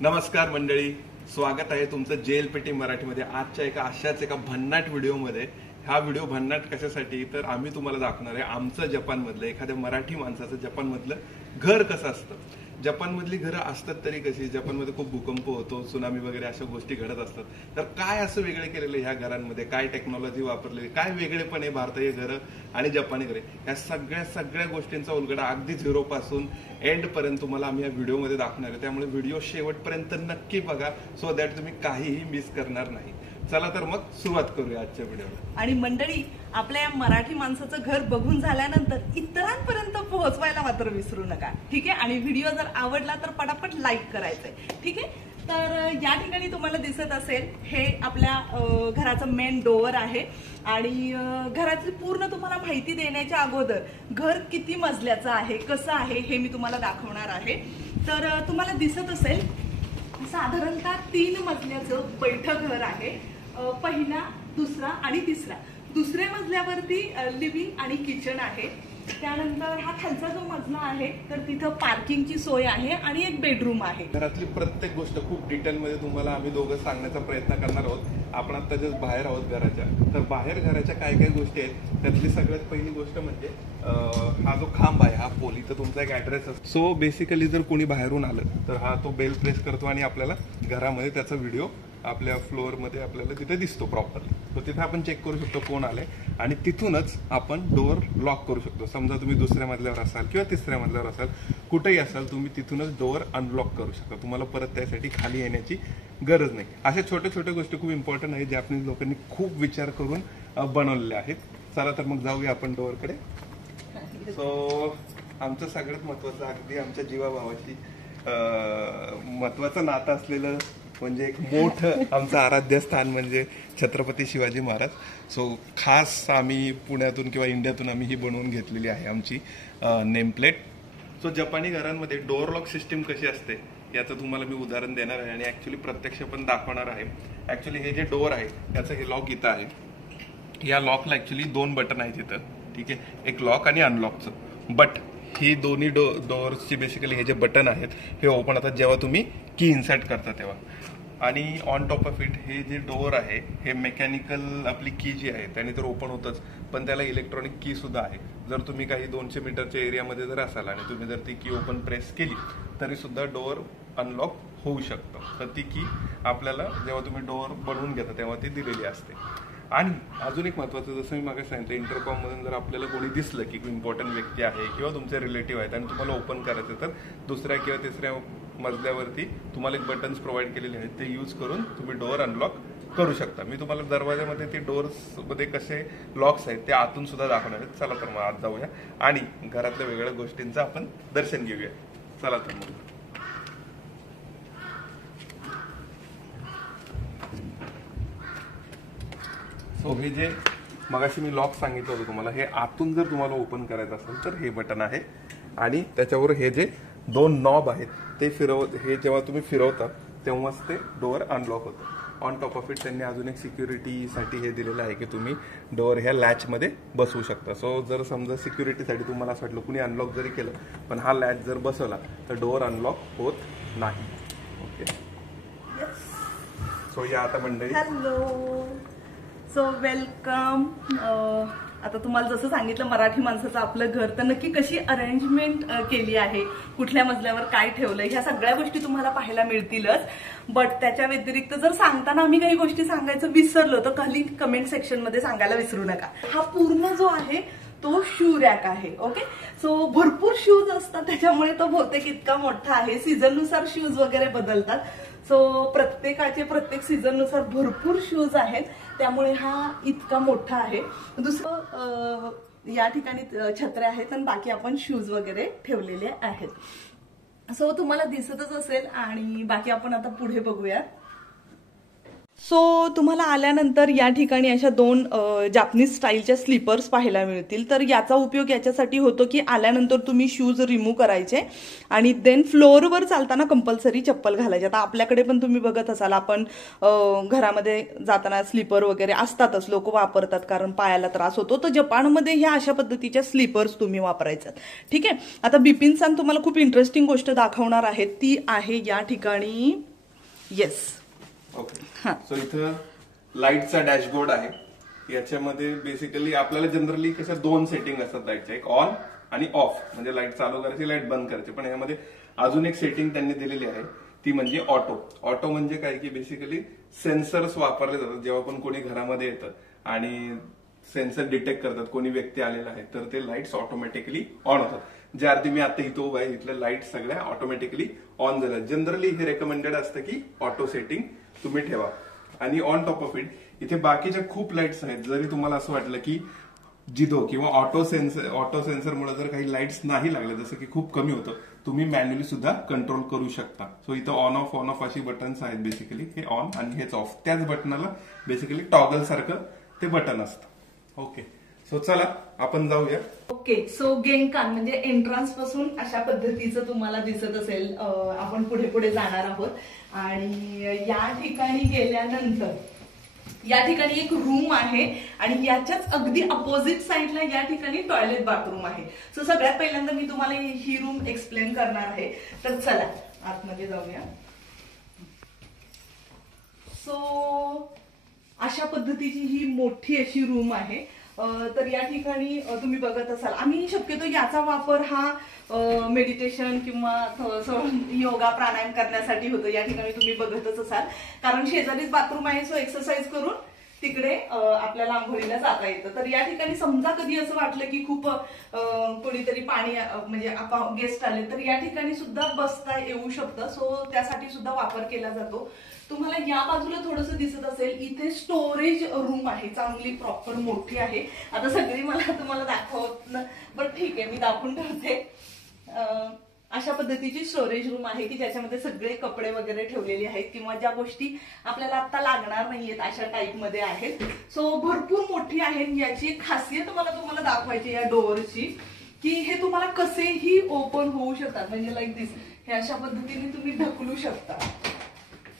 नमस्कार मंडळी, स्वागत आहे तुमचं जेएलपीटी मराठीमध्ये आजच्या अशाच एका भन्नाट व्हिडिओमध्ये। हा व्हिडिओ भन्नाट कशासाठी तर आम्ही तुम्हाला दाखवणार आहे आमचं जपानमधलं एखाद्या मराठी माणसाचं जपानमधलं घर कसं असतं। जपानमधली घरं असतात तरी कशी, जपानमध्ये खूप भूकंप होतो, सुनामी वगैरे अशा गोष्टी घडत असतात, तर काय असं वेगळे केलेलं ह्या घरांमध्ये, काय टेक्नॉलॉजी वापरलेली, काय वेगळेपण आहे भारतीय घरं आणि जपानी घरे, या सगळ्या गोष्टींचा उलगडा अगदी झिरो पासून एंड पर्यंत तुम्हाला आम्ही या व्हिडिओमध्ये दाखवणार आहे। त्यामुळे व्हिडिओ शेवटपर्यंत नक्की बघा, सो दॅट तुम्ही काहीही मिस करणार नाही। चला तर मग सुरुवात करूया आजच्या व्हिडिओला। आणि मंडळी, आपल्या या मराठी माणसाचं घर बघून झाल्यानंतर इतरांपर्यंत पोहोचवायला मात्र विसरू नका, ठीक आहे। आणि व्हिडिओ जर आवडला तर पटापट लाईक करायचंय, ठीक आहे। तर या ठिकाणी तुम्हाला दिसत असेल हे आपल्या घराचं मेन डोअर आहे आणि घराची पूर्ण तुम्हाला माहिती देण्याच्या अगोदर घर किती मजल्याचं आहे, कसं आहे हे मी तुम्हाला दाखवणार आहे। तर तुम्हाला दिसत असेल साधारणतः 3 मजल्याचं बैठक घर आहे, पहिला, दुसरा आणि तिसरा। दुसऱ्या मजल्यावरती लिव्हिंग आणि किचन आहे। त्यानंतर हा खालचा जो मजला आहे तर तिथं पार्किंगची सोय आहे आणि एक बेडरूम आहे। घरातली प्रत्येक गोष्ट खूप डिटेलमध्ये तुम्हाला आम्ही दोघं सांगण्याचा प्रयत्न करणार आहोत। आपण आता जस्ट बाहेर आहोत घराच्या, तर बाहेर घराच्या काय गोष्टी आहेत त्यातली सगळ्यात पहिली गोष्ट म्हणजे हा जो खांब आहे, हा पोल, इथं तुमचा एक ऍड्रेस असतो। सो बेसिकली जर कोणी बाहेरून आलं तर हा तो बेल प्रेस करतो आणि आपल्याला घरामध्ये त्याचा व्हिडिओ आपल्या फ्लोअरमध्ये आपल्याला तिथे दिसतो प्रॉपरली। तो तिथे आपण चेक करू शकतो कोण आले आणि तिथूनच आपण डोअर लॉक करू शकतो। समजा तुम्ही दुसऱ्या मजल्यावर असाल किंवा तिसऱ्या मजल्यावर असाल, कुठेही असाल, तुम्ही तिथूनच डोअर अनलॉक करू शकता। तुम्हाला परत त्यासाठी खाली येण्याची गरज नाही। अशा छोट्या गोष्टी खूप इम्पॉर्टंट आहेत, जॅपनीज लोकांनी खूप विचार करून बनवलेल्या आहेत। चला तर मग जाऊया आपण डोअरकडे। सो आमचं सगळ्यात महत्वाचं, अगदी आमच्या जीवाभावाशी महत्वाचं नातं असलेलं म्हणजे एक मोठं आमचं आराध्य स्थान म्हणजे छत्रपती शिवाजी महाराज। सो खास आम्ही पुण्यातून किंवा इंडियातून आम्ही ही बनवून घेतलेली आहे आमची नेमप्लेट। सो जपानी घरांमध्ये डोअर लॉक सिस्टीम कशी असते याचं तुम्हाला मी उदाहरण देणार आहे आणि ऍक्च्युली प्रत्यक्ष पण दाखवणार आहे। ऍक्च्युली हे जे डोअर आहे त्याचं हे लॉक इथं आहे। या लॉकला ऍक्च्युली 2 बटन आहेत इथं, ठीक आहे, एक लॉक आणि अनलॉकचं। बट ही दोन्ही डोअर्सची बेसिकली हे जे बटन आहेत हे ओपन होतात जेव्हा तुम्ही की इन्सर्ट करता तेव्हा। आणि ऑन टॉप ऑफ इट हे जे डोअर आहे हे मेकॅनिकल आपली की जी आहे त्याने तर ओपन होतच, पण त्याला इलेक्ट्रॉनिक की सुद्धा आहे। जर तुम्ही काही 200 मीटरच्या एरियामध्ये जर असाल आणि तुम्ही जर ती की ओपन प्रेस केली तरी सुद्धा डोअर अनलॉक होऊ शकतं। तर ती की आपल्याला जेव्हा तुम्ही डोअर बनवून घेता तेव्हा ती दिलेली असते। आणि अजून एक महत्वाचं, जसं मी मागे सांगितलं, इंटरकॉम मधून जर आपल्याला कोणी दिसलं की इम्पॉर्टंट व्यक्ती आहे किंवा तुमचे रिलेटिव्ह आहेत आणि तुम्हाला ओपन करायचं तर दुसऱ्या किंवा तिसऱ्या मजल्यावरती तुम्हाला एक बटन्स प्रोव्हाइड केलेले आहेत, ते यूज करून तुम्ही डोअर अनलॉक करू शकता। मी तुम्हाला दरवाजामध्ये ते डोअर्स मध्ये कसे लॉक्स आहेत ते आतून सुद्धा दाखवणार आहेत। चला तर मग आत जाऊया आणि घरातल्या वेगळ्या गोष्टींचं आपण दर्शन घेऊया। चला तर मग। सो हे जे मगाशी मी लॉक सांगितलं होतं तुम्हाला, हे आतून जर तुम्हाला ओपन करायचं असेल तर हे बटन आहे आणि त्याच्यावर हे जे 2 नॉब आहेत ते हे जेव्हा तुम्ही फिरवता तेव्हाच ते डोअर अनलॉक होतं. ऑन टॉप ऑफ इट त्यांनी अजून एक सिक्युरिटीसाठी हे दिलेलं आहे की तुम्ही डोअर ह्या लॅचमध्ये बसवू शकता. सो जर समजा सिक्युरिटीसाठी तुम्हाला असं वाटलं कुणी अनलॉक जरी केलं पण हा लॅच जर बसवला तर डोअर अनलॉक होत नाही. ओके, सो या आता मंडळी. Hello, so welcome. आता तुम्हाला जसं सांगितलं मराठी माणसाचं आपलं घर, तर नक्की कशी अरेंजमेंट केली आहे, कुठल्या मजल्यावर काय ठेवलंय, ह्या सगळ्या गोष्टी तुम्हाला पाहायला मिळतीलच. बट त्याच्या व्यतिरिक्त जर सांगताना आम्ही काही गोष्टी सांगायचं विसरलो तर खाली कमेंट सेक्शन मध्ये सांगायला विसरू नका. हा पूर्ण जो आहे तो शू रॅक आहे. ओके, सो भरपूर शूज असतात त्याच्यामुळे तो बहुतेक इतका मोठा आहे. सीझननुसार शूज वगैरे बदलतात. सो प्रत्येक सीझननुसार भरपूर शूज आहेत, त्यामुळे हा इतका मोठा आहे. दुसरं या ठिकाणी छत्र्या आहेत आणि बाकी आपण शूज वगैरे ठेवलेले आहेत. सो तुम्हाला दिसतच असेल आणि बाकी आपण आता पुढे बघूया. सो तुम्हाला आल्यानंतर या ठिकाणी अशा 2 जापनीज स्टाईलच्या स्लीपर्स पाहायला मिळतील. तर याचा उपयोग याच्यासाठी होतो की आल्यानंतर तुम्ही शूज रिमूव्ह करायचे आणि देन फ्लोअरवर चालताना कंपल्सरी चप्पल घालायचे. आता आपल्याकडे पण तुम्ही बघत असाल, आपण घरामध्ये जाताना स्लीपर वगैरे असतातच, लोक वापरतात कारण पायाला त्रास होतो. तर जपानमध्ये ह्या अशा पद्धतीच्या स्लीपर्स तुम्ही वापरायच्यात. ठीक आहे, आता बिपिन सांग तुम्हाला खूप इंटरेस्टिंग गोष्ट दाखवणार आहेत, ती आहे या ठिकाणी. Yes, okay. सो इथं लाईटचा डॅशबोर्ड आहे. याच्यामध्ये बेसिकली आपल्याला जनरली कशा 2 सेटिंग असतात लाईटच्या, एक ऑन आणि ऑफ, म्हणजे लाईट चालू करायची, लाईट बंद करायची. पण यामध्ये अजून एक सेटिंग त्यांनी दिलेली आहे, ती म्हणजे ऑटो. ऑटो म्हणजे काय की बेसिकली सेन्सर्स वापरले जातात जेव्हा पण कोणी घरामध्ये येतं आणि सेन्सर डिटेक्ट करतात कोणी व्यक्ती आलेला आहे, तर ते लाईट्स ऑटोमॅटिकली ऑन होतात. ज्या अर्थी मी आता इथं उभा आहे, इथल्या लाईट सगळ्या ऑटोमॅटिकली ऑन झाल्या. जनरली हे रेकमेंडेड असतं की ऑटो सेटिंग तुम्ही ठेवा. आणि ऑन टॉप ऑफ इट इथे बाकीच्या खूप लाईट्स आहेत. जरी तुम्हाला असं वाटलं की जिदो किंवा ऑटो सेन्सरमुळे जर काही लाईट्स नाही लागल्या, जसं की खूप कमी होतं, तुम्ही मॅन्युअली सुद्धा कंट्रोल करू शकता. सो इथं ऑन ऑफ अशी बटन्स आहेत. बेसिकली हे ऑन आणि हेच ऑफ. त्याच बटनाला बेसिकली टॉगल सारखं ते बटन असतं. ओके, सो चला आपण जाऊया. ओके, सो गेंकान म्हणजे एंट्रन्स पासून अशा पद्धतीचं तुम्हाला दिसत असेल. आपण पुढे पुढे जाणार आहोत आणि या ठिकाणी गेल्यानंतर या ठिकाणी एक रूम आहे आणि याच्याच अगदी अपोजिट साइडला या ठिकाणी टॉयलेट बाथरूम आहे. सो सगळ्यात पहिल्यांदा मी तुम्हाला ही रूम एक्सप्लेन करणार आहे. तर चला आतमध्ये जाऊया. सो अशा पद्धतीची ही मोठी अशी रूम आहे. तर या ठिकाणी तुम्ही बघत असाल, आम्ही शक्यतो याचा वापर हा मेडिटेशन किंवा योगा प्राणायाम करण्यासाठी होतो. या ठिकाणी तुम्ही बघतच असाल, कारण शेजारीच बाथरूम आहे. सो एक्सरसाइज करून तिकडे आपल्याला आंघोळीला जाता येतं. तर या ठिकाणी समजा कधी असं वाटलं की खूप कोणीतरी पाणी म्हणजे आपण गेस्ट आले तर या ठिकाणी सुद्धा बसता येऊ शकतं. सो त्यासाठी सुद्धा वापर केला जातो. तुम्हाला या बाजूला थोडंसं दिसत असेल, इथे स्टोरेज रूम आहे, चांगली प्रॉपर मोठी आहे. आता सगळी मला तुम्हाला दाखवत, पण ठीक आहे मी दाखवून ठेवते. अशा पद्धतीची स्टोरेज रूम आहे की ज्याच्यामध्ये सगळे कपडे वगैरे ठेवलेले आहेत किंवा ज्या गोष्टी आपल्याला आता लागणार नाहीयेत अशा टाईप मध्ये आहेत. सो भरपूर मोठी आहे. याची एक खासियत मला तुम्हाला दाखवायची या डोअरची, की हे तुम्हाला कसेही ओपन होऊ शकतात. म्हणजे लाईक दिस, हे अशा पद्धतीने तुम्ही ढकलू शकता,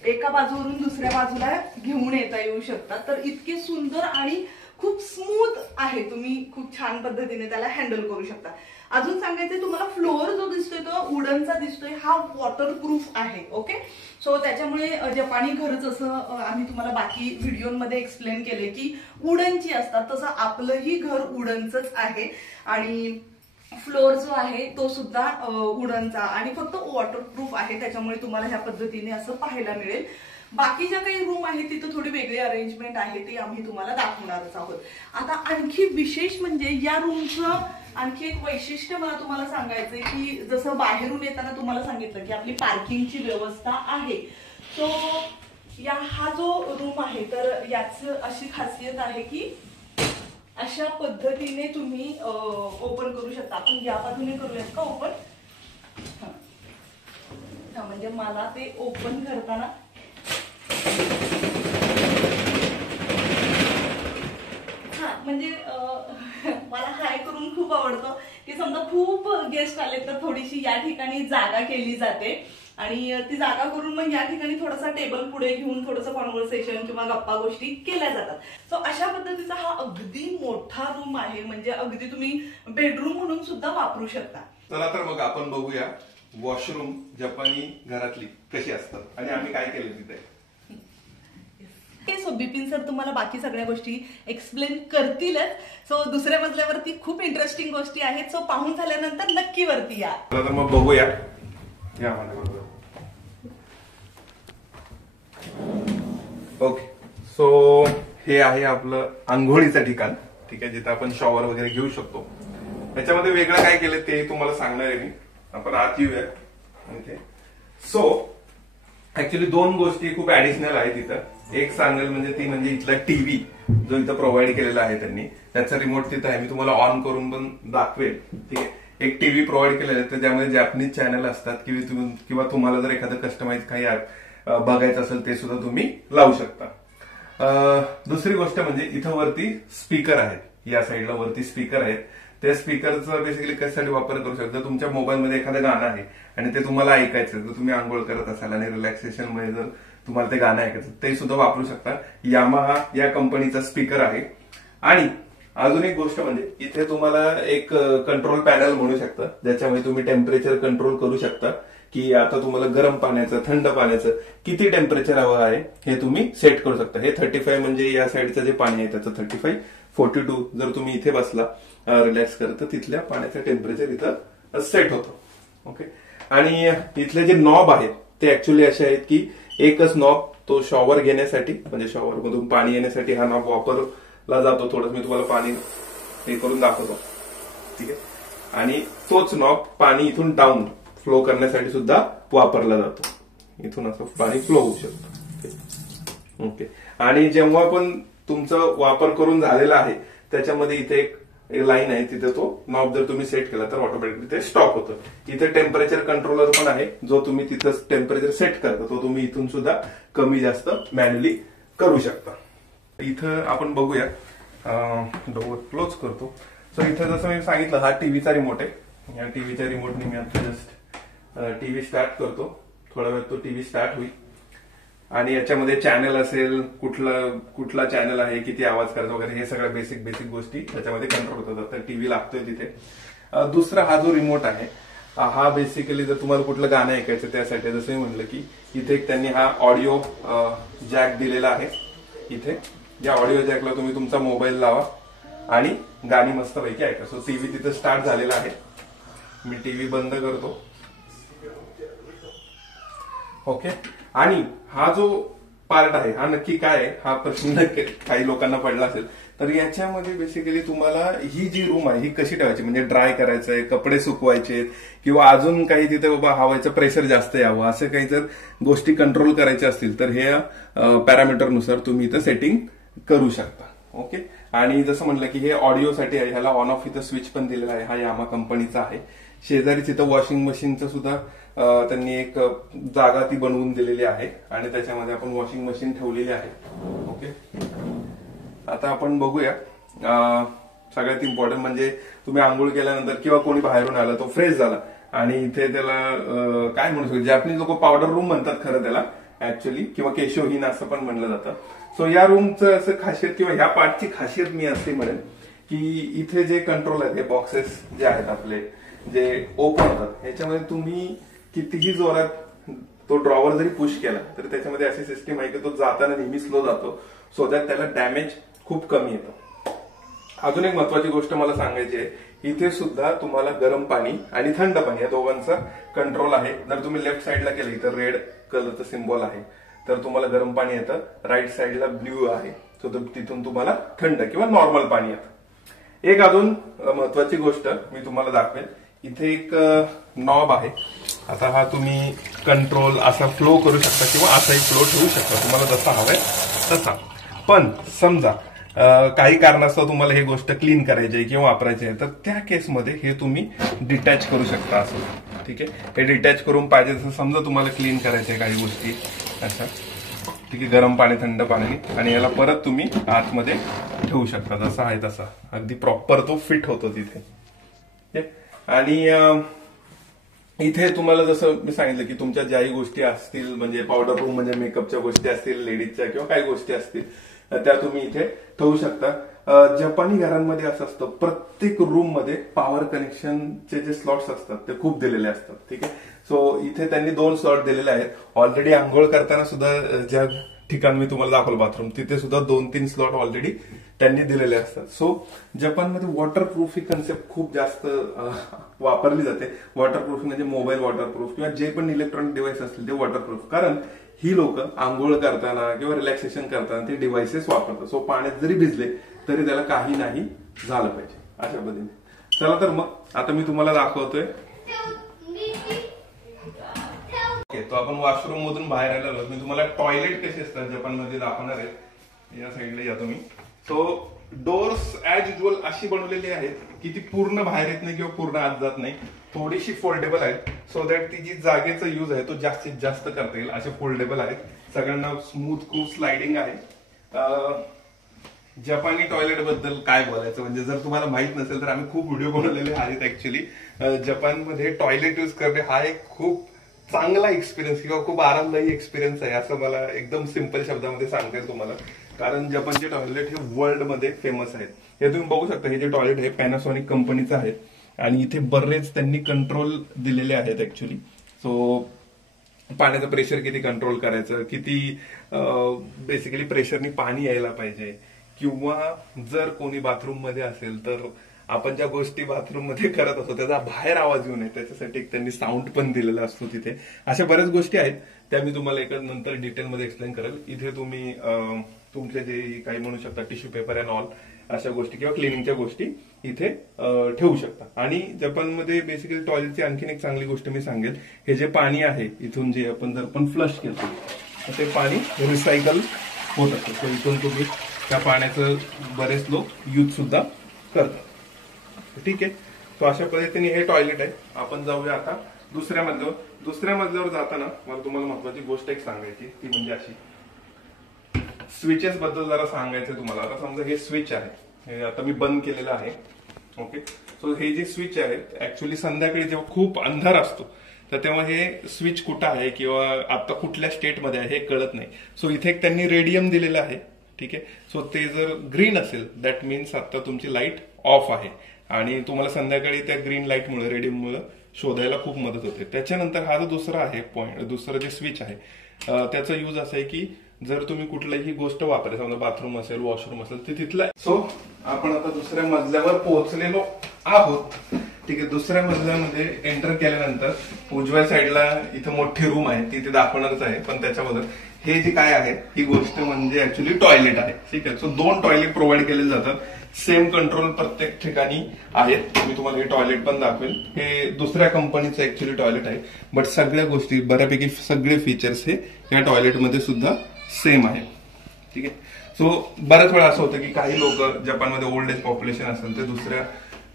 एका बाजूवरून दुसऱ्या बाजूला घेऊन येता येऊ शकतात. तर इतके सुंदर आणि खूप स्मूथ आहे, तुम्ही खूप छान पद्धतीने त्याला हँडल करू शकता. अजून सांगायचंय तुम्हाला, फ्लोअर जो दिसतोय तो वुडनचा दिसतोय, हा वॉटरप्रूफ आहे. ओके, सो त्याच्यामुळे जपानी घर जसं आम्ही तुम्हाला बाकी व्हिडिओमध्ये एक्सप्लेन केले की वुडनची असतात, तसं आपलंही घर वुडनचंच आहे. आणि फ्लोअर जो आहे तो सुद्धा वुडनचा आणि फक्त वॉटरप्रूफ आहे. त्याच्यामुळे तुम्हाला ह्या पद्धतीने असं पाहायला मिळेल. बाकी ज्या काही रूम आहेत तिथं थोडी वेगळी अरेंजमेंट आहे, ती आम्ही तुम्हाला दाखवणारच आहोत. आता आणखी विशेष म्हणजे या रूमचं आणखी एक वैशिष्ट्य मला तुम्हाला सांगायचंय की जसं बाहेरून येताना तुम्हाला सांगितलं की आपली पार्किंगची व्यवस्था आहे. सो हा जो रूम आहे तर याच अशी खासियत आहे की अशा पद्धतीने तुम्ही ओपन करू शकता. आपण या बाजूने करूयात का ओपन? म्हणजे मला ते ओपन करताना म्हणजे मला हाय करून खूप आवडतं की समजा खूप गेस्ट आले तर थोडीशी या ठिकाणी जागा केली जाते आणि ती जागा करून मग या ठिकाणी थोडासा टेबल पुढे घेऊन थोडंसं कॉन्व्हर्सेशन किंवा गप्पा गोष्टी केल्या जातात. सो अशा पद्धतीचा हा अगदी मोठा रूम आहे, म्हणजे अगदी तुम्ही बेडरूम म्हणून सुद्धा वापरू शकता. चला तर मग आपण बघूया वॉशरूम जपानी घरातली कशी असतात आणि आम्ही काय केलं तिथे. सो बिपिन सर तुम्हाला बाकी सगळ्या गोष्टी एक्सप्लेन करतीलच. सो दुसऱ्या मजल्यावरती खूप इंटरेस्टिंग गोष्टी आहेत. सो पाहून झाल्यानंतर नक्की वरती या. तर मग बघूया या माझ्या. ओके, सो हे आहे आपलं आंघोळीचं ठिकाण. ठीक आहे, जिथे आपण शॉवर वगैरे घेऊ शकतो. त्याच्यामध्ये वेगळं काय केलं ते तुम्हाला सांगणार आहे मी. आपण आत येऊया. सो ऍक्च्युली दोन गोष्टी खूप ऍडिशनल आहेत इथं. एक सांगेल म्हणजे ती म्हणजे इथला टीव्ही जो इथं प्रोव्हाइड केलेला आहे त्यांनी, त्याचा रिमोट तिथं आहे. मी तुम्हाला ऑन करून पण दाखवेल. ठीक आहे, एक टीव्ही प्रोव्हाइड केलेला आहे ज्यामध्ये जॅपनीज चॅनल असतात किंवा तुम्हाला जर एखादं कस्टमाइज काही बघायचं असेल ते सुद्धा तुम्ही लावू शकता. दुसरी गोष्ट म्हणजे इथं वरती स्पीकर आहेत. या साईडला वरती स्पीकर आहेत. त्या स्पीकरचा बेसिकली कशासाठी वापर करू शकता. तुमच्या मोबाईलमध्ये एखादं गाणं आहे आणि ते तुम्हाला ऐकायचं, जर तुम्ही आंघोळ करत असाल आणि रिलॅक्सेशन मध्ये जर तुम्हाला ते गाणं ऐकायचं ते सुद्धा वापरू शकता. यामाहा या कंपनीचा स्पीकर आहे. आणि अजून एक गोष्ट म्हणजे इथे तुम्हाला एक कंट्रोल पॅनल म्हणू शकता, ज्याच्यामध्ये तुम्ही टेम्परेचर कंट्रोल करू शकता की आता तुम्हाला गरम पाण्याचं थंड पाण्याचं किती टेम्परेचर हवं आहे हे तुम्ही सेट करू शकता. हे 35 म्हणजे या साईडचं जे पाणी आहे त्याचं 35, 42 जर तुम्ही इथे बसला रिलॅक्स करत तर तिथल्या पाण्याचं टेम्परेचर इथं सेट होतं. ओके, आणि इथले जे नॉब आहेत ते ऍक्च्युली असे आहेत की एकच नॉब तो शॉवर घेण्यासाठी म्हणजे शॉवर मधून पाणी येण्यासाठी हा नॉब वापरला जातो. थोडं मी तुम्हाला पाणी हे करून दाखवतो. ठीक आहे, आणि तोच नॉब पाणी इथून डाऊन फ्लो करण्यासाठी सुद्धा वापरला जातो. इथून असं पाणी फ्लो होऊ शकतं. ओके, आणि जेव्हा पण तुमचं वापर करून झालेला आहे त्याच्यामध्ये इथे एक लाईन आहे, तिथे तो नॉब जर तुम्ही सेट केला तर ऑटोमॅटिकली ते स्टॉप होतं. इथे टेम्परेचर कंट्रोलर पण आहे, जो तुम्ही तिथं टेम्परेचर सेट करता तो तुम्ही इथून सुद्धा कमी जास्त मॅन्युअली करू शकता. इथं आपण बघूया, डोअर क्लोज करतो. सो इथं जसं मी सांगितलं हा टीव्हीचा रिमोट आहे. या टीव्हीच्या रिमोटने मी आता जस्ट टीव्ही स्टार्ट करतो. थोडा वेळ तो टीव्ही स्टार्ट होईल आणि याच्यामध्ये चॅनल असेल, कुठला चॅनल आहे, किती आवाज करायचा वगैरे हे सगळ्या बेसिक गोष्टी त्याच्यामध्ये कंट्रोल होतात. तर टीव्ही लागतोय तिथे. दुसरा हा जो रिमोट आहे हा बेसिकली जर तुम्हाला कुठलं गाणं ऐकायचं त्यासाठी, जसं मी म्हटलं की इथे एक त्यांनी हा ऑडिओ जॅक दिलेला आहे. इथे या ऑडिओ जॅकला तुम्ही तुमचा मोबाईल लावा आणि गाणी मस्तपैकी ऐका. सो टीव्ही तिथं स्टार्ट झालेला आहे. मी टीव्ही बंद करतो. ओके, आणि हा जो पार्ट आहे हा नक्की काय आहे हा प्रश्न काही लोकांना पडला असेल. तर याच्यामध्ये बेसिकली तुम्हाला ही जी रूम आहे ही कशी ठेवायची, म्हणजे ड्राय करायचंय, कपडे सुकवायचे किंवा अजून काही तिथे बाबा हवायचं प्रेशर जास्त यावं असं काही जर गोष्टी कंट्रोल करायच्या असतील तर हे पॅरामीटरनुसार तुम्ही इथं सेटिंग करू शकता. ओके, आणि जसं म्हटलं की हे ऑडिओसाठी आहे. ह्याला ऑन ऑफ इथं स्विच पण दिलेला आहे. हा यामा कंपनीचा आहे. शेजारीच इथं वॉशिंग मशीनचं सुद्धा त्यांनी एक जागा ती बनवून दिलेली आहे आणि त्याच्यामध्ये आपण वॉशिंग मशीन ठेवलेली आहे. ओके, आता आपण बघूया सगळ्यात इम्पॉर्टंट म्हणजे तुम्ही आंघोळ केल्यानंतर किंवा कोणी बाहेरून आला तो फ्रेश झाला आणि इथे त्याला काय म्हणू शकतो, जॅपनीज लोक पावडर रूम म्हणतात खरं त्याला ऍक्च्युअली, किंवा केशोहीन असं पण म्हणलं जातं. सो या रूमचं असं खासियत किंवा ह्या पार्टची खासियत मी असे म्हणेन की इथे जे कंट्रोल आहेत, हे बॉक्सेस जे आहेत आपले जे ओपन होतात, ह्याच्यामध्ये तुम्ही कितीही जोरात तो ड्रॉवर जरी पुश केला तर त्याच्यामध्ये अशी सिस्टीम आहे की तो जाताना नेहमी स्लो जातो, सो दॅट त्याला डॅमेज खूप कमी येतं. अजून एक महत्वाची गोष्ट मला सांगायची आहे, इथे सुद्धा तुम्हाला गरम पाणी आणि थंड पाणी या दोघांचा कंट्रोल आहे. जर तुम्ही लेफ्ट साईडला केलं, इथं रेड कलरचं सिम्बॉल आहे, तर तुम्हाला गरम पाणी येतं. राईट साईडला ब्ल्यू आहे, सो तिथून तुम्हाला थंड किंवा नॉर्मल पाणी येतं. एक अजून महत्वाची गोष्ट मी तुम्हाला दाखवेन, इथे एक नॉब आहे. आता हा तुम्ही कंट्रोल असा फ्लो करू शकता किंवा असाही फ्लो ठेवू शकता, तुम्हाला जसा हवाय तसा. पण समजा काही कारणास्तव तुम्हाला ही गोष्ट क्लीन करायची आहे किंवा वापरायची आहे, तर त्या केसमध्ये हे तुम्ही डिटॅच करू शकता असं. ठीक आहे, हे डिटॅच करून पाहिजे तसं समजा तुम्हाला क्लीन करायचे आहे काही गोष्टी अशा, ठीक आहे, गरम पाणी थंड पाणी, आणि याला परत तुम्ही आतमध्ये ठेवू शकता, जसा आहे तसा अगदी प्रॉपर तो फिट होतो तिथे. आणि इथे तुम्हाला जसं मी सांगितलं की तुमच्या ज्याही गोष्टी असतील म्हणजे पावडर रूम म्हणजे मेकअपच्या गोष्टी असतील लेडीजच्या किंवा काही गोष्टी असतील त्या तुम्ही इथे ठेवू शकता. जपानी घरांमध्ये असं असतं प्रत्येक रूम मध्ये पॉवर कनेक्शनचे जे स्लॉट्स असतात ते खूप दिलेले असतात. ठीक आहे. सो इथे त्यांनी 2 स्लॉट दिलेले आहेत. ऑलरेडी आंघोळ करताना सुद्धा ज्या ठिकाण मी तुम्हाला दाखवलं बाथरूम तिथे सुद्धा 2-3 स्लॉट ऑलरेडी त्यांनी दिलेले असतात. सो जपानमध्ये वॉटरप्रूफ ही कन्सेप्ट खूप जास्त वापरली जाते. वॉटरप्रूफ म्हणजे मोबाईल वॉटरप्रूफ किंवा जे पण इलेक्ट्रॉनिक डिव्हाइस असतील ते वॉटरप्रूफ. कारण ही लोक आंघोळ करताना किंवा रिलॅक्सेशन करताना ते डिव्हाइसेस वापरतात. सो पाण्यात जरी भिजले तरी त्याला काही नाही झालं पाहिजे अशा पद्धतीने. चला तर मग आता मी तुम्हाला दाखवतोय. तो आपण वॉशरूम मधून बाहेर आलेलो. मी तुम्हाला टॉयलेट कसे असतात जपानमध्ये दाखवणार आहे. या साईडला या तुम्ही. सो डोर्स ऍज युजल अशी बनवलेली आहेत की ती पूर्ण बाहेर येत नाही किंवा पूर्ण आत जात नाही. थोडीशी फोल्डेबल आहेत सो दॅट ती जी जागेचा यूज आहे तो जास्तीत जास्त करता येईल असे फोल्डेबल आहेत. सगळ्यांना स्मूथ खूप स्लाइडिंग आहे. जपानी टॉयलेट बद्दल काय बोलायचं म्हणजे जर तुम्हाला माहित नसेल तर आम्ही खूप व्हिडिओ बनवलेले आहेत. ऍक्च्युली जपानमध्ये टॉयलेट यूज करणे हा एक खूप चांगला एक्सपिरियन्स किंवा खूप आरामदायी एक्सपिरियन्स आहे असं मला एकदम सिंपल शब्दामध्ये सांगता येईल तुम्हाला. कारण जपानचे टॉयलेट हे वर्ल्ड मध्ये फेमस आहेत. हे तुम्ही बघू शकता. हे जे टॉयलेट आहे पॅनासॉनिक कंपनीचं आहे आणि इथे बरेच त्यांनी कंट्रोल दिलेले आहेत ऍक्च्युली. सो पाण्याचं प्रेशर किती कंट्रोल करायचं, किती बेसिकली प्रेशरनी पाणी यायला पाहिजे किंवा जर कोणी बाथरूम मध्ये असेल तर आपण ज्या गोष्टी बाथरूम मध्ये करत असतो त्याचा बाहेर आवाज येऊ नये त्याच्यासाठी त्यांनी साऊंड पण दिलेला असतो तिथे. अशा बऱ्याच गोष्टी आहेत त्या मी तुम्हाला एका नंतर डिटेलमध्ये एक्सप्लेन करेल. इथे तुम्ही तुमचे जे काही म्हणू शकता टिश्यू पेपर अँड ऑल अशा गोष्टी किंवा क्लिनिंगच्या गोष्टी इथे ठेवू शकता. आणि जपानमध्ये बेसिकली टॉयलेटची आणखीन एक चांगली गोष्ट मी सांगेल. हे जे पाणी आहे इथून जे आपण जर पण फ्लश केलं तर ते पाणी रिसायकल होत असतं. सो इथून तुम्ही त्या पाण्याचं बरेच लोक यूज सुद्धा करतात. ठीक आहे. तो अशा पद्धतीने हे टॉयलेट आहे. आपण जाऊया आता दुसऱ्या मजल्यावर. दुसऱ्या मजल्यावर जाताना मला तुम्हाला महत्वाची गोष्ट एक सांगायची ती म्हणजे अशी स्विचेस बद्दल जरा सांगायचं तुम्हाला. आता समजा हे स्विच आहे, हे आता मी बंद केलेलं आहे. ओके. सो हे जे स्विच आहे ऍक्च्युली संध्याकाळी जेव्हा खूप अंधार असतो तर तेव्हा हे स्विच कुठं आहे किंवा आता कुठल्या स्टेटमध्ये आहे हे कळत नाही. सो इथे एक त्यांनी रेडियम दिलेलं आहे. ठीक आहे. सो ते जर ग्रीन असेल दॅट मीन्स आता तुमची लाईट ऑफ आहे आणि तुम्हाला संध्याकाळी त्या ग्रीन लाईटमुळे रेडियममुळे शोधायला खूप मदत होते. त्याच्यानंतर हा जो दुसरा आहे पॉइंट, दुसरं जे स्विच आहे त्याचा यूज असा आहे की जर तुम्ही कुठलीही गोष्ट वापरली समजा बाथरूम असेल वॉशरूम असेल ते तिथलं. सो आपण आता दुसऱ्या मजल्यावर पोहोचलेलो आहोत. ठीक आहे. दुसऱ्या मजल्यामध्ये एंटर केल्यानंतर उजव्या साईडला इथं मोठी रूम आहे ती दाखवणारच आहे. पण त्याच्याबद्दल हे जे काय आहे ही गोष्ट म्हणजे ऍक्च्युली टॉयलेट आहे. ठीक आहे. सो 2 टॉयलेट प्रोव्हाइड केले जातात. सेम कंट्रोल प्रत्येक ठिकाणी आहेत. मी तुम्हाला हे टॉयलेट पण दाखवेल. हे दुसऱ्या कंपनीचं ऍक्च्युली टॉयलेट आहे बट सगळ्या गोष्टी बऱ्यापैकी सगळे फीचर्स हे या टॉयलेटमध्ये सुद्धा सेम आहे. ठीक आहे. सो बऱ्याच वेळा असं होतं की काही लोक जपानमध्ये ओल्ड एज पॉप्युलेशन असेल ते दुसऱ्या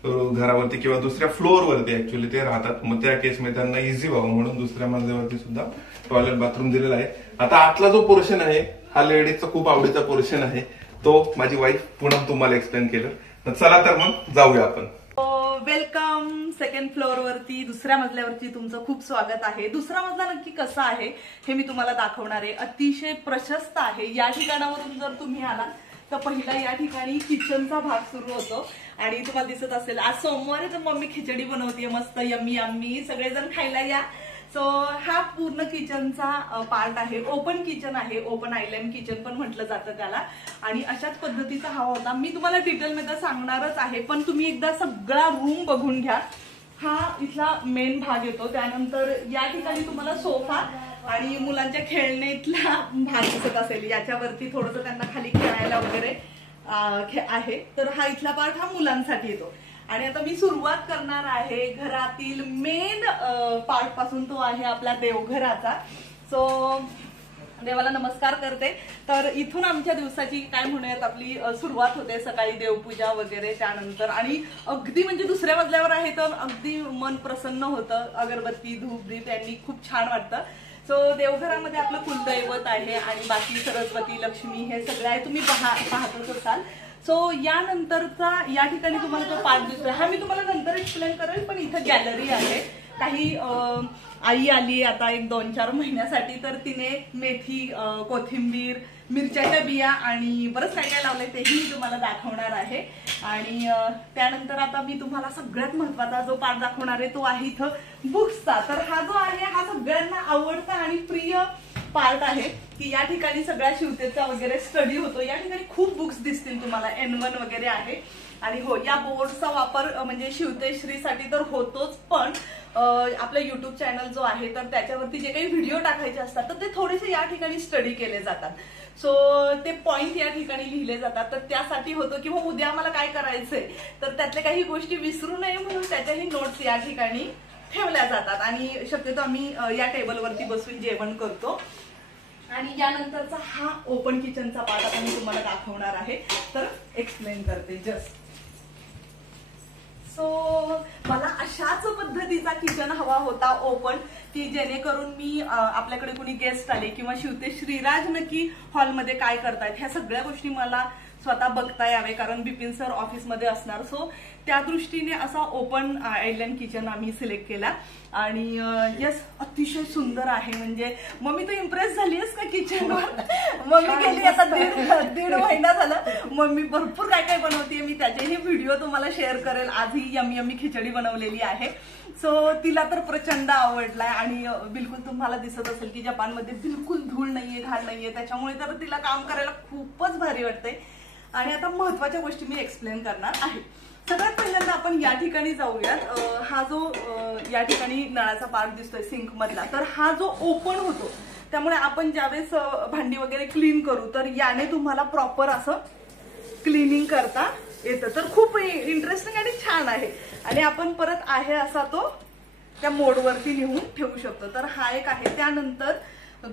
घरावरती किंवा दुसऱ्या फ्लोअरवरती ऍक्च्युली ते राहतात. मग त्या केसमध्ये त्यांना इझी व्हावं म्हणून दुसऱ्या मजल्यावरती सुद्धा टॉयलेट बाथरूम दिलेला आहे. आता आतला जो पोर्शन आहे हा लेडीजचा खूप आवडीचा पोर्शन आहे. तो माझी वाईफ पुन्हा तुम्हाला एक्सप्लेन केलं. तर चला तर मग जाऊया आपण. वेलकम. सेकंड फ्लोअर वरती दुसऱ्या मजल्यावरती तुमचं खूप स्वागत आहे. दुसरा मजला नक्की कसा आहे हे मी तुम्हाला दाखवणार आहे. अतिशय प्रशस्त आहे. या ठिकाणावरून जर तुम्ही आलात तर पहिला या ठिकाणी किचनचा भाग सुरू होतो आणि तुम्हाला दिसत असेल आज सोमवारी तर मम्मी खिचडी बनवतीये मस्त यम्मी यम्मी. सगळेजण खायला या. सो हा पूर्ण किचनचा पार्ट आहे. ओपन किचन आहे. ओपन आयलँड किचन पण म्हटलं जातं त्याला. आणि अशाच पद्धतीचा हा होता. मी तुम्हाला डिटेलमध्ये सांगणारच आहे पण तुम्ही एकदा सगळा रूम बघून घ्या. हा इथला मेन भाग येतो. त्यानंतर या ठिकाणी तुम्हाला सोफा आणि मुलांच्या खेळण्यातला भाग दिसत असेल. याच्यावरती थोडंसं त्यांना खाली खेळायला वगैरे आहे. तर हा इथला पार्ट हा मुलांसाठी येतो. आणि आता मी सुरुवात करणार आहे घरातील मेन पार्ट पासून. तो आहे आपला देवघराचा. सो देवाला नमस्कार करते. तर इथून आमच्या दिवसाची काय म्हणूयात आपली सुरुवात होते. सकाळी देवपूजा वगैरे त्यानंतर आणि अगदी म्हणजे दुसऱ्या मजल्यावर आहे तर अगदी मन प्रसन्न होतं. अगरबत्ती धूप दीप यांनी खूप छान वाटतं. सो देवघरामध्ये आपलं कुलदैवत आहे आणि बाकी सरस्वती लक्ष्मी हे सगळं आहे. तुम्ही पाहतच असाल. सो यानंतरचा या ठिकाणी तुम्हाला जो पार्ट दिसतोय हा मी तुम्हाला नंतर एक्सप्लेन करेल, पण इथं गॅलरी आहे. काही आई आली आता एक 2-4 महिन्यासाठी, तर तिने मेथी, कोथिंबीर, मिरच्याच्या बिया आणि बरंच काय काय लावलंय तेही मी तुम्हाला दाखवणार आहे. आणि त्यानंतर आता मी तुम्हाला सगळ्यात महत्वाचा जो पार्ट दाखवणार आहे तो आहे इथं बुक्सचा. तर हा जो आहे हा सगळ्यांना आवडता आणि प्रिय पार्ट आहे की या ठिकाणी सगळ्या शिवतेचा वगैरे स्टडी होतो. या ठिकाणी खूप बुक्स दिसतील तुम्हाला, N1 वगैरे आहे. आणि हो, या बोर्डचा वापर म्हणजे शिवतेश्रीसाठी तर होतोच, पण आपला युट्यूब चॅनल जो आहे तर त्याच्यावरती जे काही व्हिडिओ टाकायचे असतात तर ते थोडेसे या ठिकाणी स्टडी केले जातात. सो ते पॉइंट या ठिकाणी लिहिले जातात. तर त्यासाठी होतं की मग उद्या मला काय करायचंय तर त्यातल्या काही गोष्टी विसरू नये म्हणून त्याच्याही नोट्स या ठिकाणी ठेवल्या जातात. आणि शक्यतो आम्ही या टेबलवरती बसून जेवण करतो. आणि यानंतरचा हा ओपन किचनचा पार्ट आता मी तुम्हाला दाखवणार आहे, तर एक्सप्लेन करते जस्ट. सो मला अशाच पद्धतीचा किचन हवा होता ओपन, की जेणेकरून मी आपल्याकडे कोणी गेस्ट आले किंवा शिवते श्रीराज नक्की हॉलमध्ये काय करतायत ह्या सगळ्या गोष्टी मला स्वतः बघता यावे, कारण बिपिन सर ऑफिसमध्ये असणार. सो त्या दृष्टीने असा ओपन आयलँड किचन आम्ही सिलेक्ट केला. आणि यस, अतिशय सुंदर आहे. म्हणजे मम्मी तू इम्प्रेस झालीस का किचनवर? मम्मी गेली आता दीड महिना झाला, मम्मी भरपूर काय काय बनवतेय. मी त्याचेही व्हिडिओ तुम्हाला शेअर करेल. आजही यम्मी यम्मी खिचडी बनवलेली आहे. सो तिला तर प्रचंड आवडलाय. आणि बिलकुल तुम्हाला दिसत असेल की जपानमध्ये बिलकुल धूळ नाहीये, घाण नाहीये, त्याच्यामुळे तर तिला काम करायला खूपच भारी वाटतंय. आणि आता महत्वाच्या गोष्टी मी एक्सप्लेन करणार आहे. सगळ्यात पहिल्यांदा आपण या ठिकाणी जाऊयात. हा जो या ठिकाणी नळाचा पार्ट दिसतोय सिंक मधला, तर हा जो ओपन होतो त्यामुळे आपण ज्यावेळेस भांडी वगैरे क्लीन करू तर याने तुम्हाला प्रॉपर असं क्लिनिंग करता येतं. तर खूप इंटरेस्टिंग आणि छान आहे. आणि आपण परत आहे असा तो त्या मोडवरती नेऊन ठेवू शकतो. तर हा एक आहे. त्यानंतर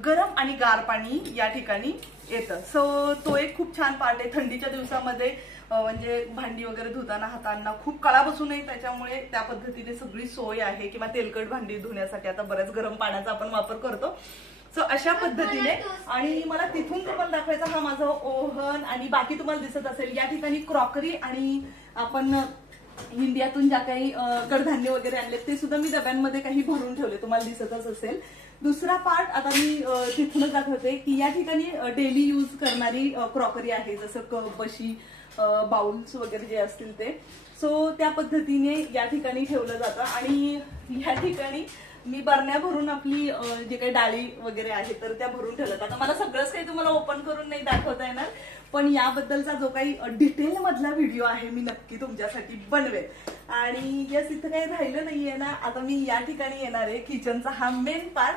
गरम आणि गार पाणी या ठिकाणी येतं. सो तो एक खूप छान पार्ट आहे. थंडीच्या दिवसामध्ये म्हणजे भांडी वगैरे धुताना हातांना खूप कळा बसू नये त्याच्यामुळे त्या पद्धतीने सगळी सोय आहे. किंवा तेलकट भांडी धुण्यासाठी आता बऱ्याच गरम पाण्याचा आपण वापर करतो. सो अशा पद्धतीने. आणि मला तिथून तुम्हाला दाखवायचा हा माझा ओव्हन. आणि बाकी तुम्हाला दिसत असेल या ठिकाणी क्रॉकरी आणि आपण इंडियातून ज्या काही कडधान्य वगैरे आणले ते सुद्धा मी डब्यांमध्ये काही भरून ठेवले, तुम्हाला दिसतच असेल. दुसरा पार्ट आता मी तिथूनच दाखवते की या ठिकाणी डेली यूज करणारी क्रॉकरी आहे, जसं कप, बशी, बाउल्स वगैरे जे असतील ते. सो त्या पद्धतीने या ठिकाणी ठेवलं जातं. आणि या ठिकाणी मी बरण्या भरून आपली जे काही डाळी वगैरे आहे तर त्या भरून ठेवल्यात. आता मला सगळंच काही तुम्हाला ओपन करून नाही दाखवता येणार, पण याबद्दलचा जो काही डिटेल मधला व्हिडिओ आहे मी नक्की तुमच्यासाठी बनवेल. आणि यस, इथं काही राहिलं नाहीये ना. आता मी या ठिकाणी येणार आहे किचनचा हा मेन पार्ट.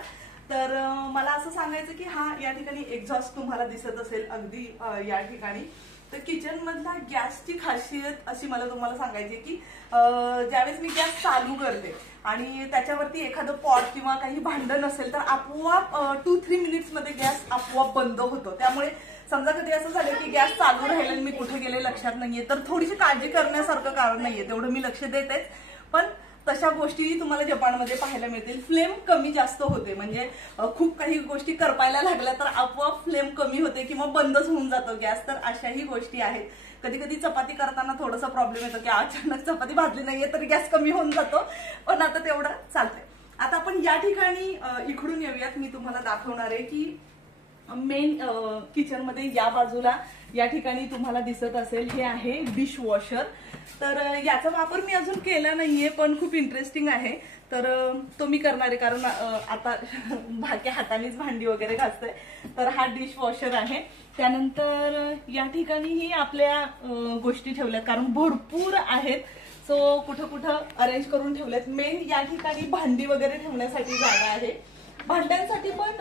तर मला असं सांगायचं की हा या ठिकाणी एक्झॉस्ट तुम्हाला दिसत असेल अगदी या ठिकाणी. तर किचन मधला गॅसची खासियत अशी मला तुम्हाला सांगायची की ज्यावेळेस मी गॅस चालू करते आणि त्याच्यावरती एखादं पॉट किंवा काही भांडण असेल तर आपोआप 2-3 मिनिट्स मध्ये गॅस आपोआप बंद होतो. त्यामुळे समजा कधी असं झालं की गॅस चालू राहिला मी कुठे गेले लक्षात नाहीये तर थोडीशी काळजी करण्यासारखं कारण नाहीये, तेवढं मी लक्ष देतेच. पण तशा गोष्टी तुम्हाला जपानमध्ये पाहायला मिळतील. फ्लेम कमी जास्त होते, म्हणजे खूप काही गोष्टी करपायला लागल्या तर आपोआप फ्लेम कमी होते किंवा बंदच होऊन जातो गॅस. तर अशाही गोष्टी आहेत. कधी कधी चपाती करताना थोडासा प्रॉब्लेम येतो की अचानक चपाती भाजली नाहीये तर गॅस कमी होऊन जातो, पण आता तेवढं चालतंय. आता आपण या ठिकाणी इकडून येऊयात. मी तुम्हाला दाखवणार आहे की मेन किचन मध्ये या बाजूला या ठिकाणी तुम्हाला दिसत असेल हे आहे डिश वॉशर. तर याचा वापर मी अजून केला नाहीये पण खूप इंटरेस्टिंग आहे. तर तो मी करणार आहे कारण आता बाकी हातानेच भांडी वगैरे घासते. तर हा डिश वॉशर आहे. त्यानंतर या ठिकाणीही आपल्या गोष्टी ठेवल्यात कारण भरपूर आहेत. सो कुठं कुठं अरेंज करून ठेवल्यात. मेन या ठिकाणी भांडी वगैरे ठेवण्यासाठी जागा आहे. भांड्यांसाठी पण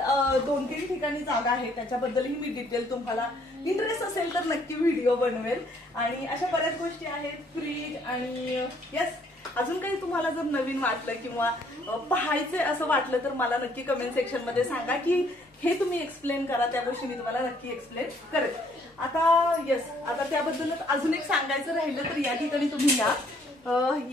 2-3 ठिकाणी जागा आहे. त्याच्याबद्दलही मी डिटेल तुम्हाला इंटरेस्ट असेल तर नक्की व्हिडिओ बनवेल. आणि अशा बऱ्याच गोष्टी आहेत. फ्रीज आणि यस, अजून काही तुम्हाला जर नवीन वाटलं किंवा पाहायचे असं वाटलं तर मला नक्की कमेंट सेक्शन मध्ये सांगा की हे तुम्ही एक्सप्लेन करा. त्या गोष्टी मी तुम्हाला नक्की एक्सप्लेन करेल. आता यस, आता त्याबद्दलच अजून एक सांगायचं राहिलं तर या ठिकाणी तुम्ही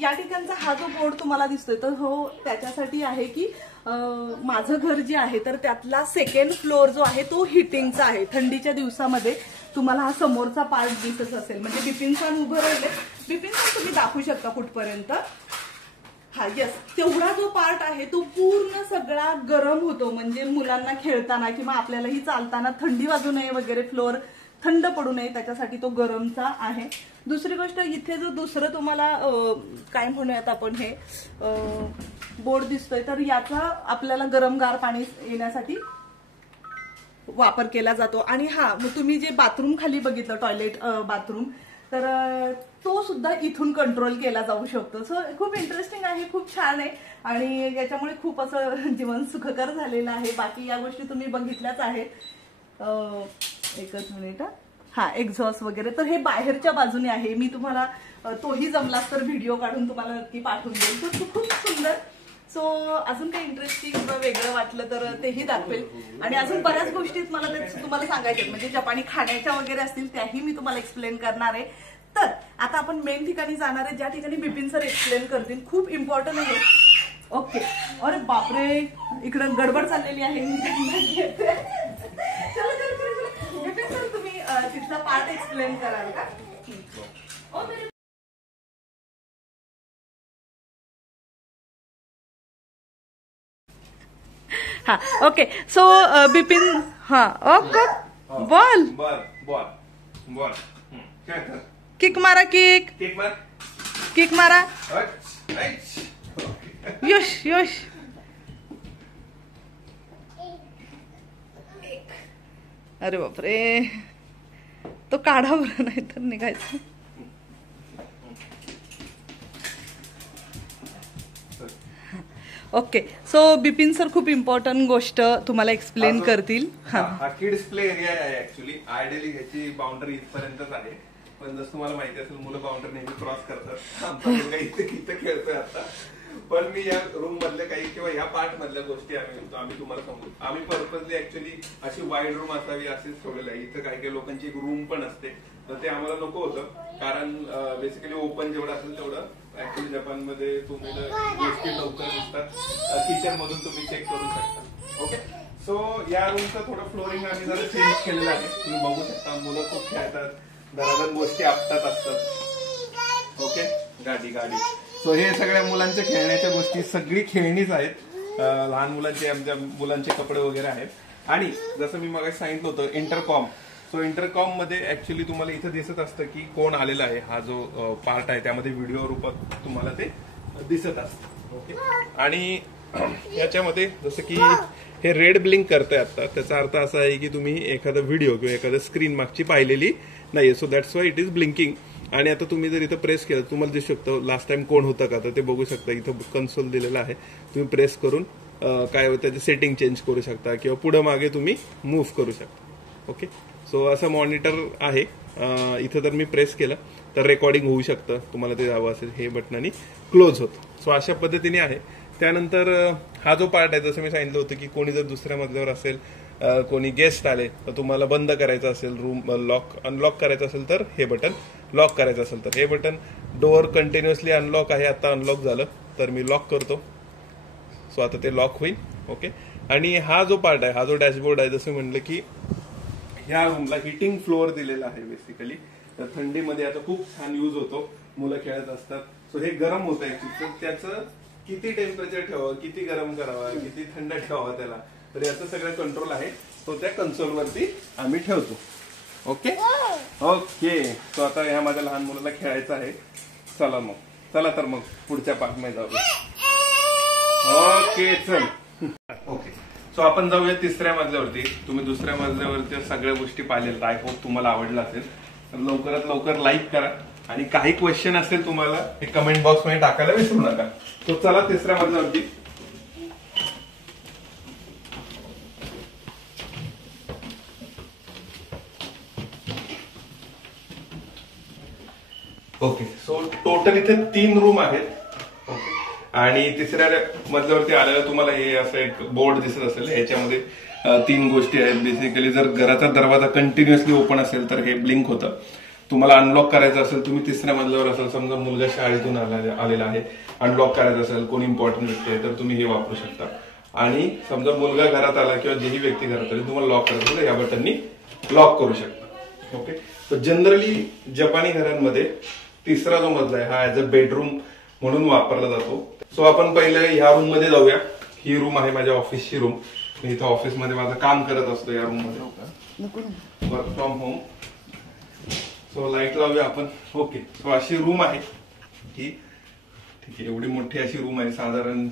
या ठिकाणचा हा जो बोर्ड तुम्हाला दिसतोय तर हो त्याच्यासाठी आहे की माझं घर जे आहे तर त्यातला 2nd फ्लोअर जो आहे तो हिटिंगचा आहे. थंडीच्या दिवसामध्ये तुम्हाला हा समोरचा पार्ट दिसत असेल, म्हणजे बिपिन सर उभं राहिले, बिपिन सर तुम्ही दाखवू शकता कुठपर्यंत. हा यस, तेवढा जो पार्ट आहे तो पूर्ण सगळा गरम होतो, म्हणजे मुलांना खेळताना किंवा आपल्यालाही चालताना थंडी वाजू नये वगैरे, फ्लोअर थंड पडू नये त्याच्यासाठी तो गरमचा आहे. दुसरी गोष्ट, इथे जो दुसरं तुम्हाला काय म्हणूयात आपण हे बोर्ड दिसतोय, तर याचा आपल्याला गरम गार पाणी येण्यासाठी वापर केला जातो. आणि हा, मग तुम्ही जे बाथरूम खाली बघितलं, टॉयलेट बाथरूम, तर तो सुद्धा इथून कंट्रोल केला जाऊ शकतो. सो खूप इंटरेस्टिंग आहे, खूप छान आहे आणि याच्यामुळे खूप असं जीवन सुखकर झालेलं आहे. बाकी या गोष्टी तुम्ही बघितल्याच आहेत. एकच मिनिट. हा, एक्झॉस्ट वगैरे तर हे बाहेरच्या बाजूने आहे. मी तुम्हाला तोही जमलाच तर व्हिडिओ काढून तुम्हाला नक्की पाठवून देईल. तर खूप सुंदर. सो अजून काही इंटरेस्टिंग वेगळं वाटलं तर तेही दाखवेल. आणि अजून बऱ्याच गोष्टी मला तुम्हाला सांगायच्या, म्हणजे जपानी खाण्याच्या वगैरे असतील त्याही मी तुम्हाला एक्सप्लेन करणार आहे. तर आता आपण मेन ठिकाणी जाणार आहे, ज्या ठिकाणी बिपिन सर एक्सप्लेन करतील. खूप इम्पॉर्टंट आहे. ओके. अरे बापरे, इकडे गडबड चाललेली आहे. बिपिन सर तुम्ही तिथला पार्ट एक्सप्लेन कराल का? हा, ओके. सो बिपिन, हा, okay, ball ball ball kick मारा, किक किक मारा. यश यश. अरे बापरे, तो काढा बरं, नाही तर निघायचं. ओके. सो बिपिन सर खूप इम्पॉर्टंट गोष्ट तुम्हाला एक्सप्लेन करतील. हा किड्स प्ले एरिया आहे. ऍक्च्युली आयडियली ह्याची बाउंड्री इथपर्यंतच आहे, पण जसं तुम्हाला माहिती असेल मुलं बाउंड्री नेहमी क्रॉस करतात. आमचा मुलगा इथे खेळतोय आता. पण मी या रूम मधल्या काही किंवा या पार्ट मधल्या गोष्टी आम्ही तुम्हाला सांगू. आम्ही पर्पजली ऍक्च्युली अशी वाईड रूम असावी असेच ठेवलेलं आहे. इथं काही काही लोकांची एक रूम पण असते, तर ते आम्हाला नको होतं. कारण बेसिकली ओपन जेवढं असेल तेवढं ऍक्च्युली जपानमध्ये तुम्हाला गोष्टी लवकर दिसतात. किचन मधून तुम्ही चेक करू शकता. ओके. सो या रूमचं थोडं फ्लोरिंग आम्ही जरा चेंज केलेलं आहे. तुम्ही बघू शकता, मुलं खूप खेळतात, दरादर गोष्टी आपतात असतात. ओके. गाडी गाडी. सो हे सगळ्या मुलांच्या खेळण्याच्या गोष्टी, सगळी खेळणीच आहेत. लहान मुलांचे, आमच्या मुलांचे कपडे वगैरे आहेत. आणि जसं मी मगाशी सांगितलं होतं इंटरकॉम. सो इंटरकॉम मध्ये ऍक्च्युली तुम्हाला इथं दिसत असतं की कोण आलेला आहे. हा जो पार्ट आहे त्यामध्ये व्हिडिओ रूपात तुम्हाला ते दिसत असतं. ओके. आणि याच्यामध्ये जसं की हे रेड ब्लिंक करतंय आता, त्याचा अर्थ असा आहे की तुम्ही एखादा व्हिडिओ किंवा एखादा स्क्रीन मागची पाहिलेली नाहीये. So that's why it is blinking. आणि आता तुम्ही जर इथं प्रेस केलं तुम्हाला दिसू शकतं लास्ट टाइम कोण होतं का, तर ते बघू शकता. इथं कन्सोल दिलेला आहे, तुम्ही प्रेस करून काय त्याची सेटिंग चेंज करू शकता किंवा पुढे मागे तुम्ही मूव्ह करू शकता. ओके. सो असं मॉनिटर आहे. इथं जर मी प्रेस केलं तर रेकॉर्डिंग होऊ शकतं. तुम्हाला ते हवं असेल हे बटनाने क्लोज होतं. सो अशा पद्धतीने आहे. त्यानंतर हा जो पार्ट आहे, जसं मी सांगितलं होतं की कोणी जर दुसऱ्या मजल्यावर असेल, कोणी गेस्ट आले तर तुम्हाला बंद करायचं असेल, रूम लॉक अनलॉक करायचं असेल तर हे बटन, लॉक करायचं असेल तर हे बटन. डोअर कंटिन्युअसली अनलॉक आहे, आता अनलॉक झालं तर मी लॉक करतो. सो आता ते लॉक होईल. ओके. आणि हा जो पार्ट आहे, हा जो डॅशबोर्ड आहे, जसं म्हणलं की ह्या रूमला हिटिंग फ्लोअर दिलेला आहे बेसिकली. तर थंडीमध्ये आता खूप छान यूज होतो, मुलं खेळत असतात. सो हे गरम होतं ऍक्च्युली, तर त्याचं किती टेम्परेचर ठेवावं, किती गरम करावं, किती थंड ठेवावं त्याला, तर याचं सगळं कंट्रोल आहे. तो त्या कन्सोलवरती आम्ही ठेवतो. ओके. ओके. सो आता ह्या माझ्या लहान मुलाला खेळायचं आहे. चला तर मग पुढच्या पार्टमध्ये जाऊ. ओके चल. ओके. सो आपण जाऊया तिसऱ्या मजल्यावरती. तुम्ही दुसऱ्या मजल्यावरच्या सगळ्या गोष्टी पाहिलेल्या. आय होप तुम्हाला आवडलं असेल. तर लवकरात लवकर लाईक करा आणि काही क्वेश्चन असेल तुम्हाला हे कमेंट बॉक्स मध्ये टाकायला विसरू नका. तो चला तिसऱ्या मजल्यावरती. ओके. सो टोटल इथे 3 रूम आहेत. ओके. आणि तिसऱ्या मजल्यावरती आलेलं तुम्हाला हे असं एक बोर्ड दिसत असेल. याच्यामध्ये 3 गोष्टी आहेत. बेसिकली जर घराचा दरवाजा कंटिन्युअसली ओपन असेल तर हे ब्लिंक होतं. तुम्हाला अनलॉक करायचं असेल, तुम्ही तिसऱ्या मजल्यावर असेल, समजा मुलगा शाळेतून आलेला आहे, अनलॉक करायचं असेल, कोणी इम्पॉर्टंट व्यक्ती आहे तर तुम्ही हे वापरू शकता. आणि समजा मुलगा घरात आला किंवा जेही व्यक्ती घरात आली, तुम्हाला लॉक करायचं तर या बटननी लॉक करू शकता. ओके, तर जनरली जपानी घरांमध्ये तिसरा जो मजला आहे हा ऍज अ बेडरूम म्हणून वापरला जातो. सो आपण पहिले ह्या रूम मध्ये जाऊया. ही रूम आहे माझ्या ऑफिसची रूम. मी इथं ऑफिसमध्ये माझं काम करत असतो या रूम मध्ये, work from home. So light लावूया आपण. ओके, सो अशी रूम आहे ही. ठीक आहे, एवढी मोठी अशी रूम आहे, साधारण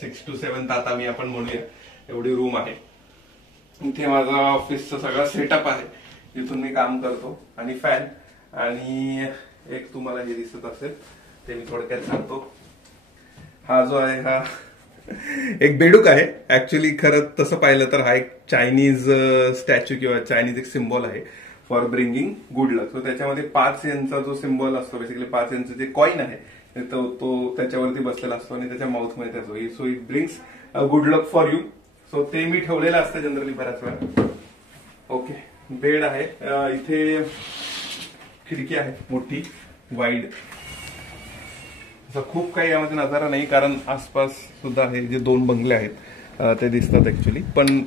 6 to 7 तातामी आपण म्हणूया एवढी रूम आहे. इथे माझा ऑफिसचा सगळा सेटअप आहे, जिथून मी काम करतो. आणि फॅन आणि एक तुम्हाला हे दिसत असेल ते मी थोडक्यात सांगतो. हा जो आहे हा एक बेडूक आहे. ऍक्च्युली खरं तसं पाहिलं तर हा एक चायनीज स्टॅच्यू किंवा चायनीज एक सिम्बॉल आहे for bringing good luck. So त्याच्यामध्ये 5 यांचा जो सिम्बॉल असतो, बेसिकली 5 यांचं जे कॉइन आहे तो त्याच्यावरती बसलेला असतो आणि त्याच्या माउथ मध्ये त्याचं. So it brings good luck for you. So ते मी ठेवलेलं असतं जनरली बऱ्याच वेळा. ओके, बेड आहे. इथे खिडकी आहे मोठी वाईड. खूप काही यामध्ये नजारा नाही, कारण आसपास सुद्धा हे जे 2 बंगले आहेत ते दिसतात ऍक्च्युली. पण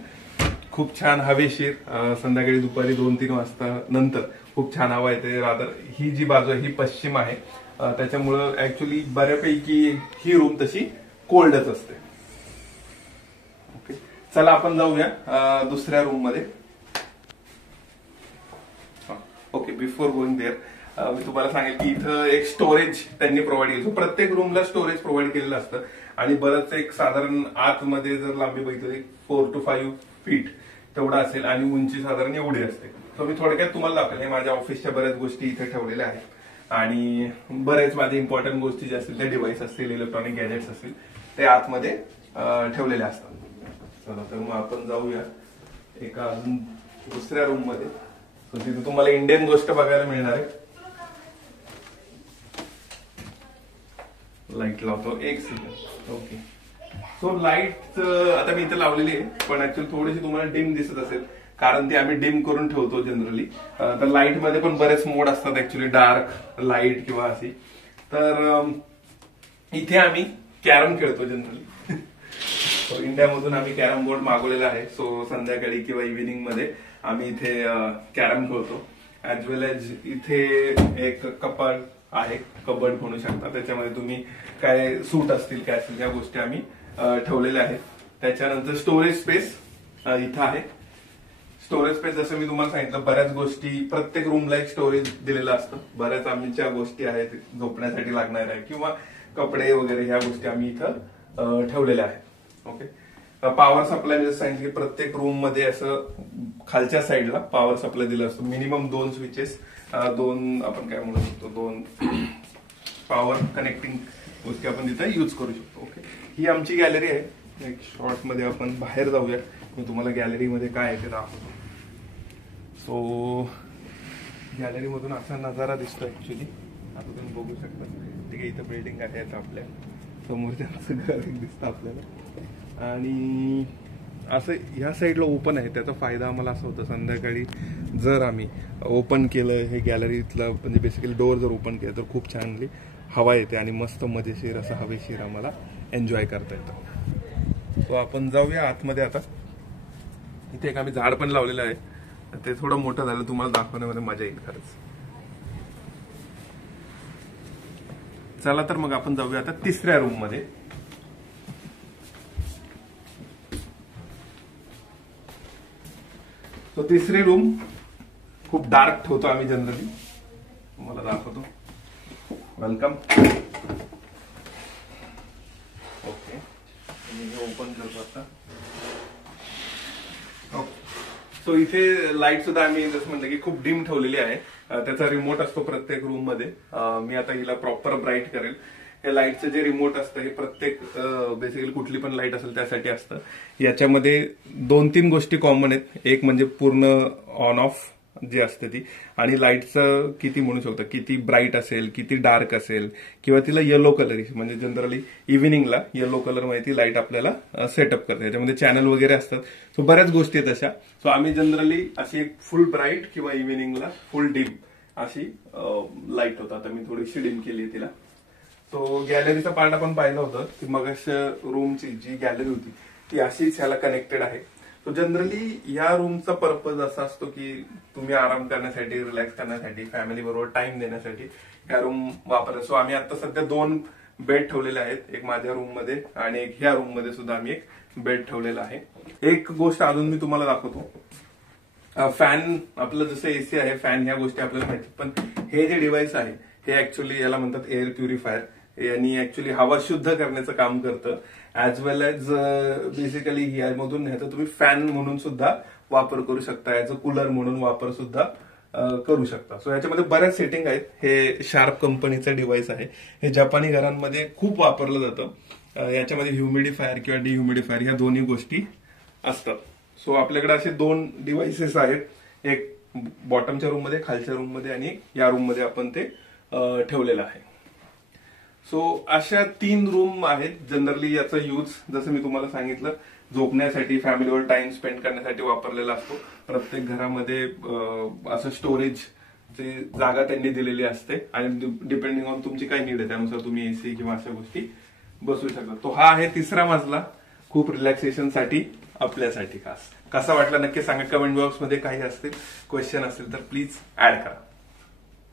खूप छान हवेशीर. संध्याकाळी दुपारी 2-3 वाजता नंतर खूप छान हवा येते. रादर ही जी बाजू आहे ही पश्चिम आहे, त्याच्यामुळं ऍक्च्युली बऱ्यापैकी ही रूम तशी कोल्डच असते. ओके, चला आपण जाऊया दुसऱ्या रूम मध्ये. ओके, बिफोर गोइंग देअर मी तुम्हाला सांगेल की इथं एक स्टोरेज त्यांनी प्रोव्हाइड केलं. प्रत्येक रूमला स्टोरेज प्रोव्हाइड केलेलं असतं आणि बरंच एक साधारण आतमध्ये जर लांबी बघितली 4 to 5 फीट तेवढा असेल आणि उंची साधारण एवढी असते. तर मी थोडक्यात तुम्हाला दाखवेल. हे माझ्या ऑफिसच्या बऱ्याच गोष्टी इथे ठेवलेल्या आहेत आणि बरेच माझे इम्पॉर्टंट गोष्टी जे असतील, ते डिव्हाइस असतील, इलेक्ट्रॉनिक गॅजेट्स असतील, ते आतमध्ये ठेवलेले असतात. चला तर मग आपण जाऊया एका अजून दुसऱ्या रूम मध्ये. तिथे तुम्हाला इंडियन गोष्ट बघायला मिळणार आहे. लाईट लावतो एक सेकंड. ओके, सो लाईट आता मी इथे लावलेली आहे, पण ऍक्च्युअली थोडीशी तुम्हाला डिम दिसत असेल, कारण ती आम्ही डिम करून ठेवतो जनरली. तर लाईट मध्ये पण बरेच मोड असतात ऍक्च्युली, डार्क, लाईट किंवा अशी. तर इथे आम्ही कॅरम खेळतो जनरली. सो इंडियामधून आम्ही कॅरम बोर्ड मागवलेला आहे. सो संध्याकाळी किंवा इव्हिनिंग मध्ये आम्ही इथे कॅरम खेळतो. ऍज वेल एज इथे एक कपाट आहे, कबड म्हणू शकता. त्याच्यामध्ये तुम्ही काय सूट असतील, काय असतील, त्या गोष्टी आम्ही ठेवलेल्या आहेत. त्याच्यानंतर स्टोरेज स्पेस इथं आहे. स्टोरेज स्पेस जसं मी तुम्हाला सांगितलं, बऱ्याच गोष्टी प्रत्येक रूमला एक स्टोरेज दिलेलं असतं. बऱ्याच आमच्या गोष्टी आहेत झोपण्यासाठी लागणार आहे किंवा कपडे वगैरे, ह्या गोष्टी आम्ही इथं ठेवलेल्या आहेत. ओके, पॉवर सप्लाय जसं सांगितलं की प्रत्येक रूम मध्ये असं खालच्या साईडला पॉवर सप्लाय दिलं असतं. मिनिमम 2 स्विचेस, 2 आपण काय म्हणू शकतो, 2 पॉवर कनेक्टिंग गोष्टी आपण तिथे युज करू शकतो. ओके, ही आमची गॅलरी आहे. एक शॉर्ट मध्ये आपण बाहेर जाऊया, मी तुम्हाला गॅलरीमध्ये काय आहे ते दाखवतो. सो गॅलरी मधून असा नजारा दिसतो ऍक्च्युली. आता तुम्ही बघू शकता. ठीक आहे, इथं बिल्डिंग आहे आपल्या समोरच्या घर दिसतं आपल्याला. आणि असं ह्या साईडला ओपन आहे. त्याचा फायदा आम्हाला असा होता, संध्याकाळी जर आम्ही ओपन केलं हे गॅलरीतलं, म्हणजे बेसिकली डोअर जर ओपन केलं तर खूप चांगली हवा येते आणि मस्त मजेशीर असं हवेशीर आम्हाला एन्जॉय करता येतं. सो आपण जाऊया आतमध्ये आता. इथे एक आम्ही झाड पण लावलेलं आहे. ते थोडं मोठं झालं, तुम्हाला दाखवण्यामध्ये मजा येईल खरंच. चला तर मग आपण जाऊया आता तिसऱ्या रूम मध्ये. तो तिसरी रूम खूप डार्क ठेवतो आम्ही जनरली. तुम्हाला दाखवतो. वेलकम. ओके, ओपन करतो आता. सो इथे लाईट सुद्धा आम्ही जसं म्हणलं की खूप डिम ठेवलेली आहे. त्याचा रिमोट असतो प्रत्येक रूम मध्ये. मी आता हिला प्रॉपर ब्राईट करेल. हे लाईटचं जे रिमोट असतं हे प्रत्येक बेसिकली कुठली पण लाईट असेल त्यासाठी असतं. याच्यामध्ये 2-3 गोष्टी कॉमन आहेत. एक म्हणजे पूर्ण ऑन ऑफ जी असते ती, आणि लाईटचं किती म्हणू शकतो, किती ब्राईट असेल, किती डार्क असेल, किंवा तिला येलो कलर, म्हणजे जनरली इव्हिनिंगला येलो कलर मध्ये ती लाईट आपल्याला सेटअप करते. याच्यामध्ये चॅनल वगैरे असतात. सो बऱ्याच गोष्टी आहेत अशा. सो आम्ही जनरली अशी एक फुल ब्राईट किंवा इव्हिनिंगला फुल डिम अशी लाईट होता. आता मी थोडीशी डिम केली तिला. सो गॅलरीचा पार्ट आपण पाहिलं होतं की मग रूमची जी गॅलरी होती ती अशीच ह्याला कनेक्टेड आहे. सो जनरली या रूमचा पर्पज असा असतो की तुम्ही आराम करण्यासाठी, रिलॅक्स करण्यासाठी, फॅमिली बरोबर टाइम देण्यासाठी ह्या रूम वापरतो. सो आम्ही आता सध्या 2 बेड ठेवलेले आहेत, एक माझ्या रूम मध्ये आणि एक ह्या रूम मध्ये सुद्धा आम्ही एक बेड ठेवलेला आहे. एक गोष्ट अजून मी तुम्हाला दाखवतो. फॅन आपलं जसं एसी आहे, फॅन ह्या गोष्टी आपल्याला माहिती, पण हे जे डिव्हाइस आहे हे ऍक्च्युअली याला म्हणतात एअर प्युरिफायर. यांनी ऍक्च्युअली हवा शुद्ध करण्याचं काम करतं, ऍज वेल एज बेसिकली ह्यामधून नाही तर तुम्ही फॅन म्हणून सुद्धा वापर करू शकता, ऍज अ कूलर म्हणून वापर सुद्धा करू शकता. सो याच्यामध्ये बऱ्याच सेटिंग आहेत. हे शार्प कंपनीचं डिव्हाइस आहे. हे जपानी घरांमध्ये खूप वापरलं जातं. याच्यामध्ये ह्युमिडिफायर किंवा डिह्युमिडिफायर ह्या दोन्ही गोष्टी असतात. सो आपल्याकडे असे 2 डिव्हाइसेस आहेत, एक बॉटमच्या रूम मध्ये, खालच्या रूम मध्ये आणि या रूम मध्ये आपण ते ठेवलेलं आहे. सो अशा 3 रूम आहेत. जनरली याचा यूज जसं मी तुम्हाला सांगितलं झोपण्यासाठी, फॅमिलीवर टाइम स्पेंड करण्यासाठी वापरलेला असतो. प्रत्येक घरामध्ये असं स्टोरेज जागा त्यांनी दिलेली असते आणि डिपेंडिंग ऑन तुमची काय नीड आहे त्यानुसार तुम्ही एसी किंवा अशा गोष्टी बसवू शकता. तो हा आहे 3रा मजला, खूप रिलॅक्सेशन साठी आपल्यासाठी खास. कसा वाटला नक्की सांगा कमेंट बॉक्स मध्ये. काही असतील क्वेश्चन असतील तर प्लीज ऍड करा.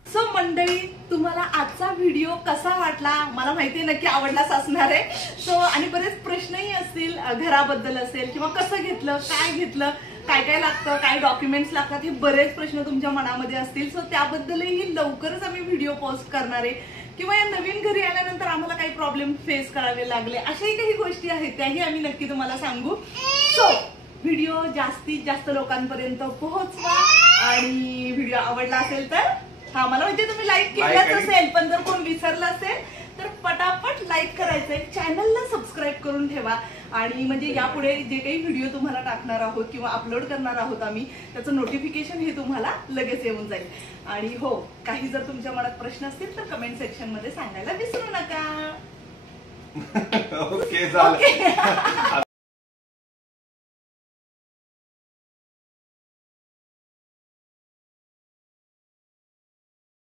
सो मंडळी, तुम्हाला आजचा व्हिडिओ कसा वाटला? मला माहितीये नक्की आवडलाच असणार आहे. सो आणि बरेच प्रश्नही असतील घराबद्दल असेल किंवा कसं घेतलं, काय घेतलं, काय काय लागतं, काय डॉक्युमेंट्स लागतात, हे बरेच प्रश्न तुमच्या मनामध्ये असतील. सो त्याबद्दलही लवकरच आम्ही व्हिडिओ पोस्ट करणार आहे. किंवा या नवीन घरी आल्यानंतर आम्हाला काही प्रॉब्लेम फेस करावे लागले, अशाही काही गोष्टी आहेत त्याही आम्ही नक्की तुम्हाला सांगू. सो व्हिडिओ जास्तीत जास्त लोकांपर्यंत पोहोचवा आणि व्हिडिओ आवडला असेल तर मला म्हणजे तुम्ही लाईक केलंच असेल, पण जर कोण विसरलं असेल तर पटापट लाईक करायचंय, चॅनलला सबस्क्राईब करून ठेवा. आणि म्हणजे यापुढे जे काही व्हिडिओ तुम्हाला टाकणार आहोत किंवा अपलोड करणार आहोत आम्ही, त्याचं नोटिफिकेशन हे तुम्हाला लगेच येऊन जाईल. आणि हो, काही जर तुमच्या मनात प्रश्न असतील तर कमेंट सेक्शन मध्ये सांगायला विसरू नका. ओके, झालं.